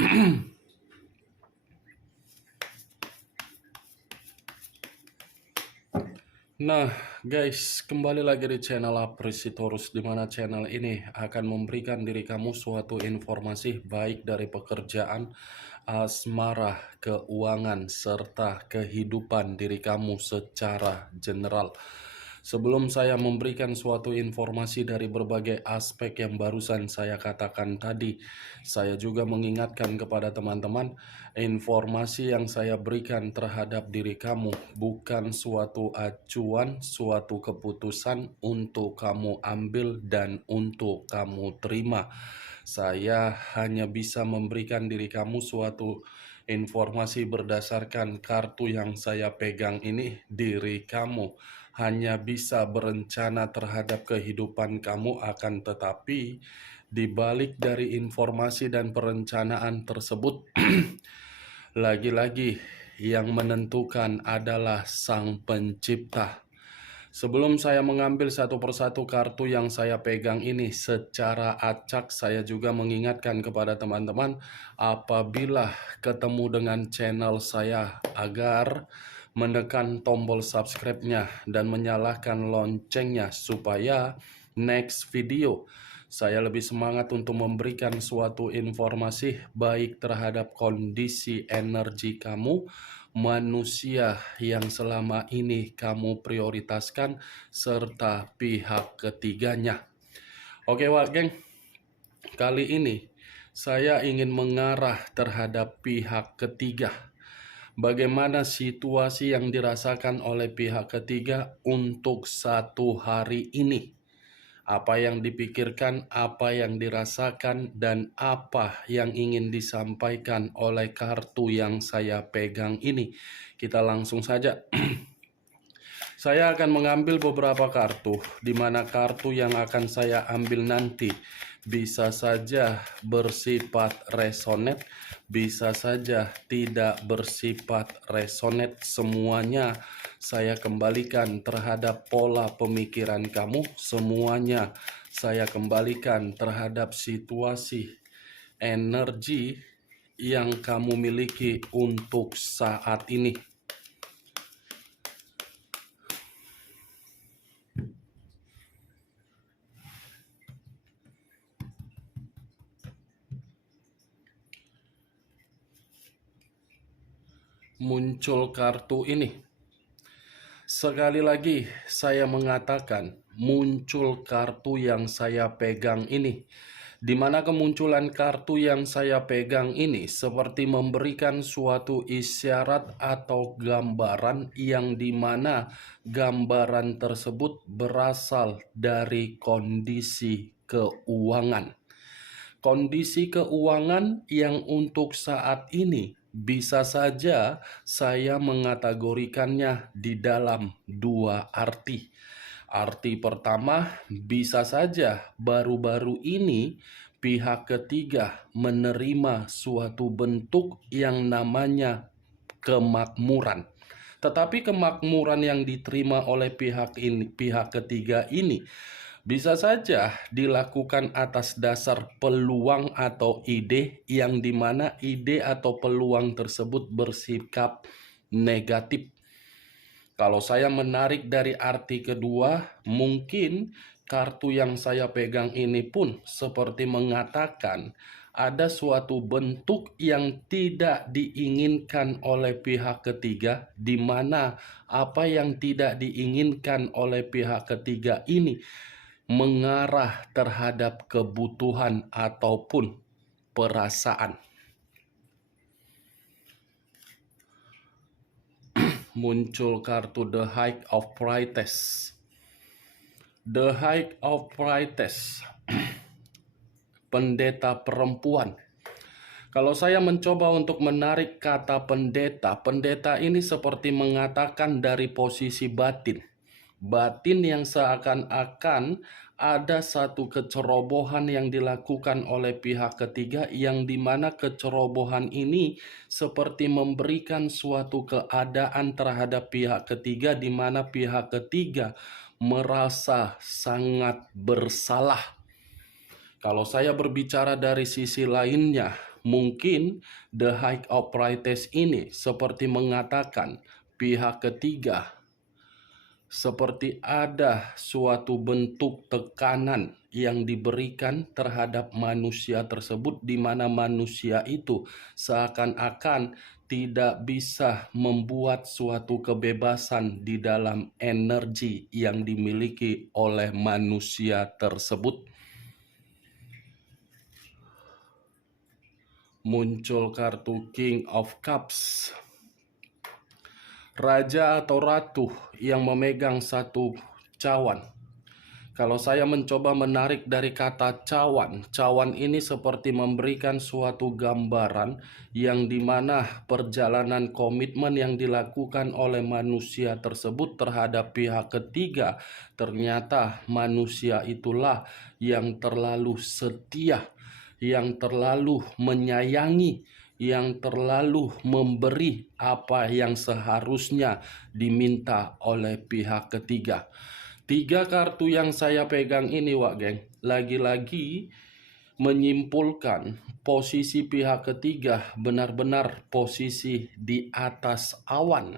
Nah, guys, kembali lagi di channel Apresitorus, di mana channel ini akan memberikan diri kamu suatu informasi baik dari pekerjaan, asmara, keuangan, serta kehidupan diri kamu secara general. Sebelum saya memberikan suatu informasi dari berbagai aspek yang barusan saya katakan tadi, saya juga mengingatkan kepada teman-teman, informasi yang saya berikan terhadap diri kamu bukan suatu acuan, suatu keputusan untuk kamu ambil dan untuk kamu terima. Saya hanya bisa memberikan diri kamu suatu informasi berdasarkan kartu yang saya pegang ini. Diri kamu hanya bisa berencana terhadap kehidupan kamu, akan tetapi di balik dari informasi dan perencanaan tersebut lagi-lagi yang menentukan adalah Sang Pencipta. Sebelum saya mengambil satu persatu kartu yang saya pegang ini secara acak, saya juga mengingatkan kepada teman-teman apabila ketemu dengan channel saya agar menekan tombol subscribe-nya dan menyalakan loncengnya supaya next video saya lebih semangat untuk memberikan suatu informasi baik terhadap kondisi energi kamu, manusia yang selama ini kamu prioritaskan, serta pihak ketiganya. Oke Wak geng, kali ini saya ingin mengarah terhadap pihak ketiga. Bagaimana situasi yang dirasakan oleh pihak ketiga untuk satu hari ini? Apa yang dipikirkan, apa yang dirasakan, dan apa yang ingin disampaikan oleh kartu yang saya pegang ini. Kita langsung saja. Saya akan mengambil beberapa kartu, di mana kartu yang akan saya ambil nanti bisa saja bersifat resonate, bisa saja tidak bersifat resonate. Semuanya saya kembalikan terhadap pola pemikiran kamu, semuanya saya kembalikan terhadap situasi energi yang kamu miliki untuk saat ini. Muncul kartu ini. Sekali lagi saya mengatakan muncul kartu yang saya pegang ini, di mana kemunculan kartu yang saya pegang ini seperti memberikan suatu isyarat atau gambaran yang dimana gambaran tersebut berasal dari kondisi keuangan. Kondisi keuangan yang untuk saat ini bisa saja saya mengategorikannya di dalam dua arti. Arti pertama, bisa saja baru-baru ini pihak ketiga menerima suatu bentuk yang namanya kemakmuran. Tetapi kemakmuran yang diterima oleh pihak ketiga ini bisa saja dilakukan atas dasar peluang atau ide yang dimana ide atau peluang tersebut bersikap negatif. Kalau saya menarik dari arti kedua, mungkin kartu yang saya pegang ini pun seperti mengatakan ada suatu bentuk yang tidak diinginkan oleh pihak ketiga, di mana apa yang tidak diinginkan oleh pihak ketiga ini mengarah terhadap kebutuhan ataupun perasaan. Muncul kartu The High of Priestess. The High of Priestess, pendeta perempuan. Kalau saya mencoba untuk menarik kata pendeta, pendeta ini seperti mengatakan dari posisi batin. Batin yang seakan-akan ada satu kecerobohan yang dilakukan oleh pihak ketiga, yang dimana kecerobohan ini seperti memberikan suatu keadaan terhadap pihak ketiga, di mana pihak ketiga merasa sangat bersalah. Kalau saya berbicara dari sisi lainnya, Mungkin the high of priorities ini seperti mengatakan pihak ketiga seperti ada suatu bentuk tekanan yang diberikan terhadap manusia tersebut, di mana manusia itu seakan-akan tidak bisa membuat suatu kebebasan di dalam energi yang dimiliki oleh manusia tersebut. Muncul kartu King of Cups. Raja atau ratu yang memegang satu cawan. Kalau saya mencoba menarik dari kata cawan, cawan ini seperti memberikan suatu gambaran yang dimana perjalanan komitmen yang dilakukan oleh manusia tersebut terhadap pihak ketiga, ternyata manusia itulah yang terlalu setia, yang terlalu menyayangi, yang terlalu memberi apa yang seharusnya diminta oleh pihak ketiga. 3 kartu yang saya pegang ini, Wak Geng, lagi-lagi menyimpulkan posisi pihak ketiga benar-benar posisi di atas awan.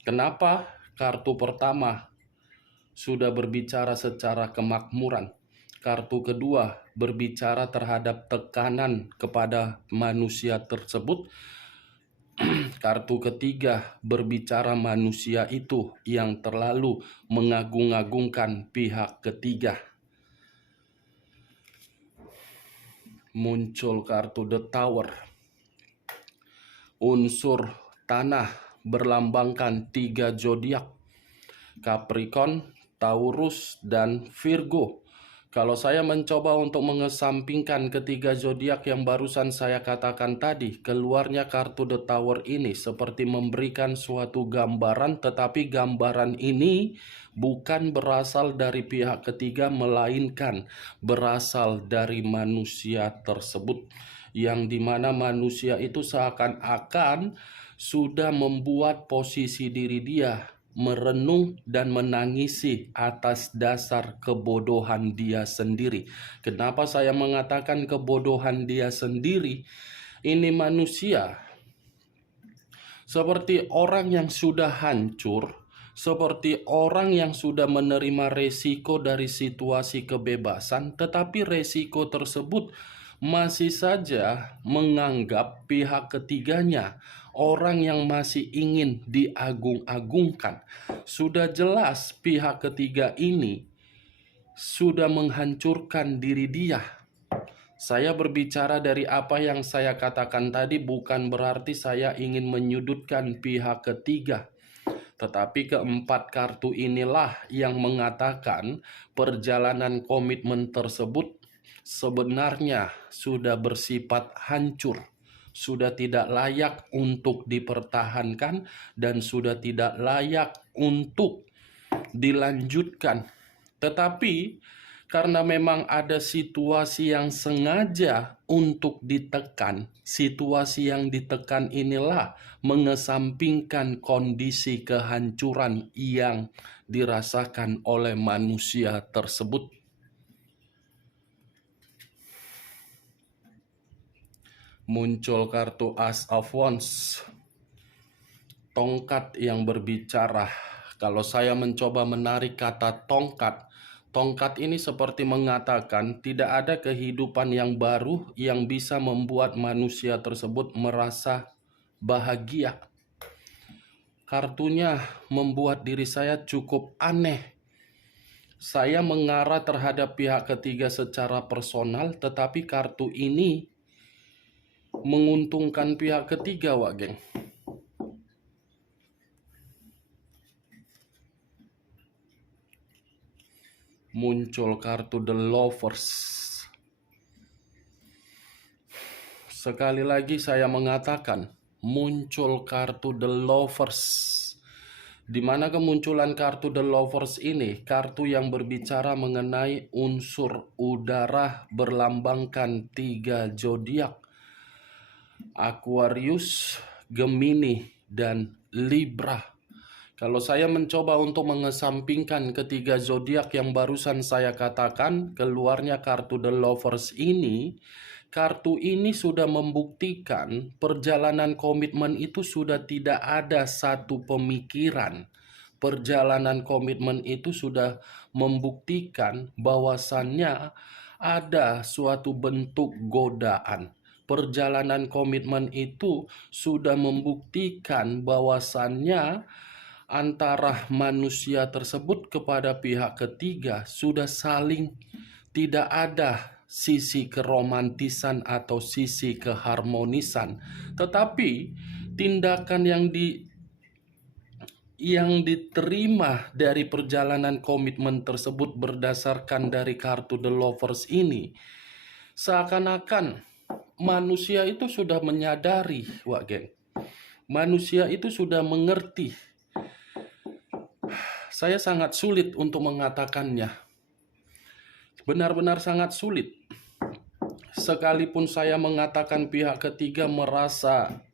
Kenapa? Kartu pertama sudah berbicara secara kemakmuran. Kartu kedua berbicara terhadap tekanan kepada manusia tersebut. Kartu ketiga berbicara manusia itu yang terlalu mengagung-agungkan pihak ketiga. Muncul kartu The Tower. Unsur tanah berlambangkan 3 zodiak: Capricorn, Taurus, dan Virgo. Kalau saya mencoba untuk mengesampingkan ketiga zodiak yang barusan saya katakan tadi, keluarnya kartu The Tower ini seperti memberikan suatu gambaran, tetapi gambaran ini bukan berasal dari pihak ketiga, melainkan berasal dari manusia tersebut, yang dimana manusia itu seakan-akan sudah membuat posisi diri dia merenung dan menangisi atas dasar kebodohan dia sendiri. Kenapa saya mengatakan kebodohan dia sendiri? Ini manusia seperti orang yang sudah hancur, seperti orang yang sudah menerima resiko dari situasi kebebasan, tetapi resiko tersebut masih saja menganggap pihak ketiganya orang yang masih ingin diagung-agungkan. Sudah jelas pihak ketiga ini sudah menghancurkan diri dia. Saya berbicara dari apa yang saya katakan tadi bukan berarti saya ingin menyudutkan pihak ketiga. Tetapi keempat kartu inilah yang mengatakan perjalanan komitmen tersebut sebenarnya sudah bersifat hancur, sudah tidak layak untuk dipertahankan, dan sudah tidak layak untuk dilanjutkan. Tetapi karena memang ada situasi yang sengaja untuk ditekan, situasi yang ditekan inilah mengesampingkan kondisi kehancuran yang dirasakan oleh manusia tersebut. Muncul kartu Ace of Wands, tongkat yang berbicara. Kalau saya mencoba menarik kata tongkat, tongkat ini seperti mengatakan tidak ada kehidupan yang baru yang bisa membuat manusia tersebut merasa bahagia. Kartunya membuat diri saya cukup aneh. Saya mengarah terhadap pihak ketiga secara personal, tetapi kartu ini menguntungkan pihak ketiga, Wak Geng. Muncul kartu The Lovers. Sekali lagi saya mengatakan, muncul kartu The Lovers. Di mana kemunculan kartu The Lovers ini, kartu yang berbicara mengenai unsur udara berlambangkan 3 zodiak: Aquarius, Gemini, dan Libra. Kalau saya mencoba untuk mengesampingkan ketiga zodiak yang barusan saya katakan, keluarnya kartu The Lovers ini, kartu ini sudah membuktikan perjalanan komitmen itu sudah tidak ada satu pemikiran. Perjalanan komitmen itu sudah membuktikan bahwasannya ada suatu bentuk godaan. Perjalanan komitmen itu sudah membuktikan bahwasannya antara manusia tersebut kepada pihak ketiga sudah saling tidak ada sisi keromantisan atau sisi keharmonisan, tetapi tindakan yang diterima dari perjalanan komitmen tersebut berdasarkan dari kartu The Lovers ini, seakan-akan manusia itu sudah menyadari, Wak Geng. Manusia itu sudah mengerti. Saya sangat sulit untuk mengatakannya. Benar-benar sangat sulit. Sekalipun saya mengatakan pihak ketiga merasa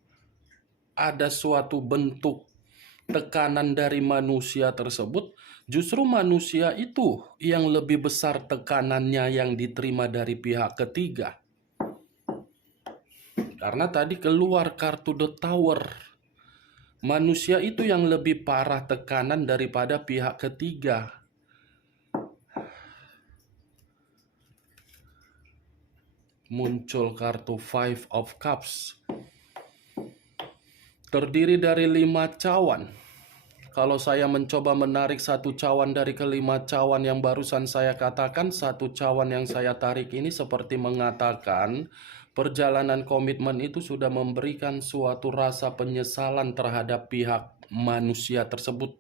ada suatu bentuk tekanan dari manusia tersebut, justru manusia itu yang lebih besar tekanannya yang diterima dari pihak ketiga. Karena tadi keluar kartu The Tower. Manusia itu yang lebih parah tekanan daripada pihak ketiga. Muncul kartu Five of Cups. Terdiri dari 5 cawan. Kalau saya mencoba menarik satu cawan dari kelima cawan yang barusan saya katakan, satu cawan yang saya tarik ini seperti mengatakan perjalanan komitmen itu sudah memberikan suatu rasa penyesalan terhadap pihak manusia tersebut.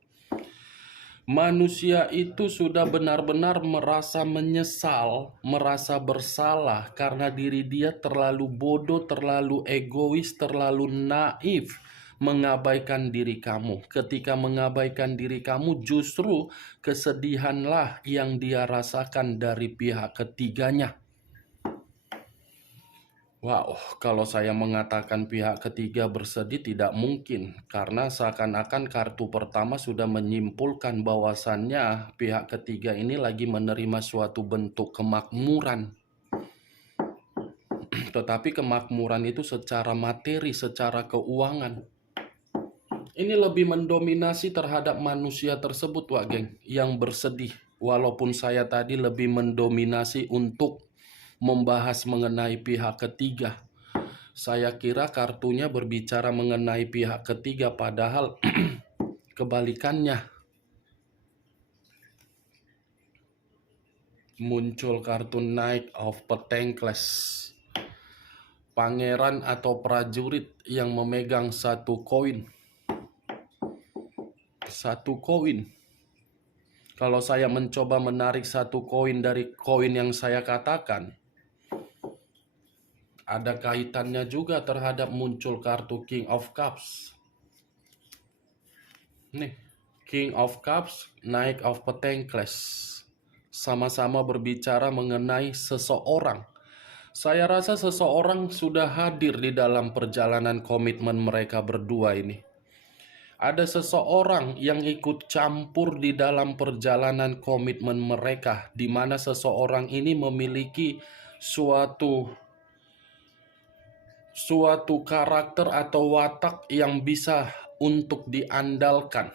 Manusia itu sudah benar-benar merasa menyesal, merasa bersalah karena diri dia terlalu bodoh, terlalu egois, terlalu naif mengabaikan diri kamu. Ketika mengabaikan diri kamu, justru kesedihanlah yang dia rasakan dari pihak ketiganya. Wow, kalau saya mengatakan pihak ketiga bersedih tidak mungkin, karena seakan-akan kartu pertama sudah menyimpulkan bahwasannya pihak ketiga ini lagi menerima suatu bentuk kemakmuran. Tetapi kemakmuran itu secara materi, secara keuangan. Ini lebih mendominasi terhadap manusia tersebut, Wak Geng, yang bersedih. Walaupun saya tadi lebih mendominasi untuk membahas mengenai pihak ketiga. Saya kira kartunya berbicara mengenai pihak ketiga, padahal kebalikannya. Muncul kartu Knight of Pentacles. Pangeran atau prajurit yang memegang satu koin. Satu koin. Kalau saya mencoba menarik satu koin dari koin yang saya katakan, ada kaitannya juga terhadap muncul kartu King of Cups. Nih, King of Cups, Knight of Pentacles. Sama-sama berbicara mengenai seseorang. Saya rasa seseorang sudah hadir di dalam perjalanan komitmen mereka berdua ini. Ada seseorang yang ikut campur di dalam perjalanan komitmen mereka, di mana seseorang ini memiliki suatu karakter atau watak yang bisa untuk diandalkan.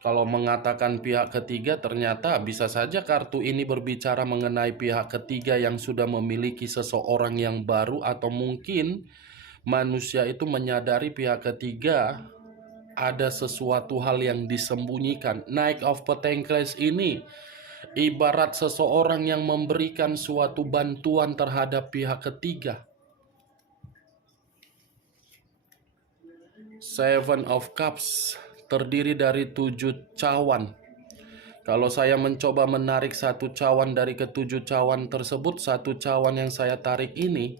Kalau mengatakan pihak ketiga, ternyata bisa saja kartu ini berbicara mengenai pihak ketiga yang sudah memiliki seseorang yang baru, atau mungkin manusia itu menyadari pihak ketiga ada sesuatu hal yang disembunyikan. Knight of Pentacles ini ibarat seseorang yang memberikan suatu bantuan terhadap pihak ketiga. Seven of Cups terdiri dari 7 cawan. Kalau saya mencoba menarik satu cawan dari ketujuh cawan tersebut, satu cawan yang saya tarik ini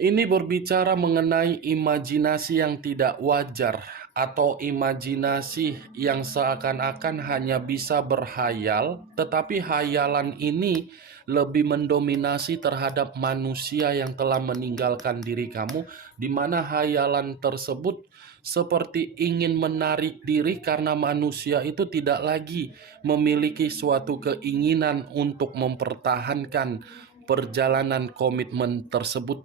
berbicara mengenai imajinasi yang tidak wajar, atau imajinasi yang seakan-akan hanya bisa berhayal, tetapi hayalan ini lebih mendominasi terhadap manusia yang telah meninggalkan diri kamu, di mana hayalan tersebut seperti ingin menarik diri karena manusia itu tidak lagi memiliki suatu keinginan untuk mempertahankan perjalanan komitmen tersebut.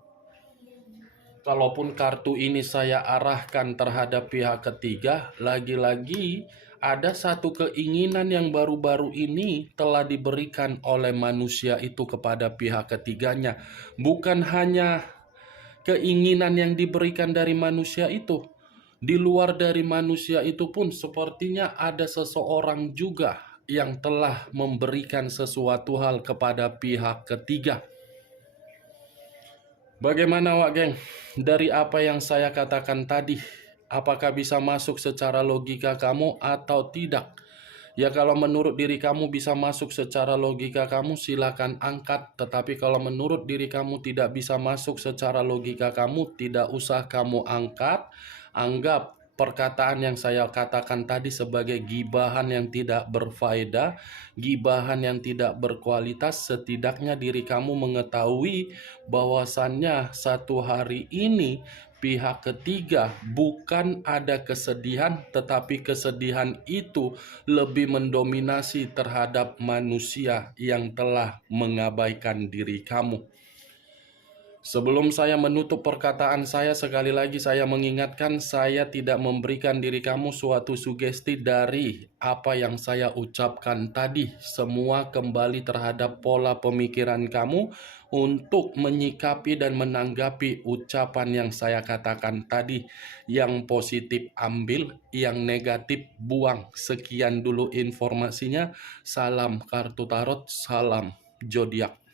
Kalaupun kartu ini saya arahkan terhadap pihak ketiga, lagi-lagi ada satu keinginan yang baru-baru ini telah diberikan oleh manusia itu kepada pihak ketiganya. Bukan hanya keinginan yang diberikan dari manusia itu, di luar dari manusia itu pun sepertinya ada seseorang juga yang telah memberikan sesuatu hal kepada pihak ketiga. Bagaimana Wak Geng? Dari apa yang saya katakan tadi, apakah bisa masuk secara logika kamu atau tidak? Ya kalau menurut diri kamu bisa masuk secara logika kamu, silakan angkat. Tetapi kalau menurut diri kamu tidak bisa masuk secara logika kamu, tidak usah kamu angkat. Anggap perkataan yang saya katakan tadi sebagai gibahan yang tidak berfaedah, gibahan yang tidak berkualitas. Setidaknya diri kamu mengetahui bahwasannya satu hari ini pihak ketiga bukan ada kesedihan, tetapi kesedihan itu lebih mendominasi terhadap manusia yang telah mengabaikan diri kamu. Sebelum saya menutup perkataan saya, sekali lagi saya mengingatkan, saya tidak memberikan diri kamu suatu sugesti dari apa yang saya ucapkan tadi. Semua kembali terhadap pola pemikiran kamu untuk menyikapi dan menanggapi ucapan yang saya katakan tadi. Yang positif ambil, yang negatif buang. Sekian dulu informasinya. Salam kartu tarot, salam zodiak.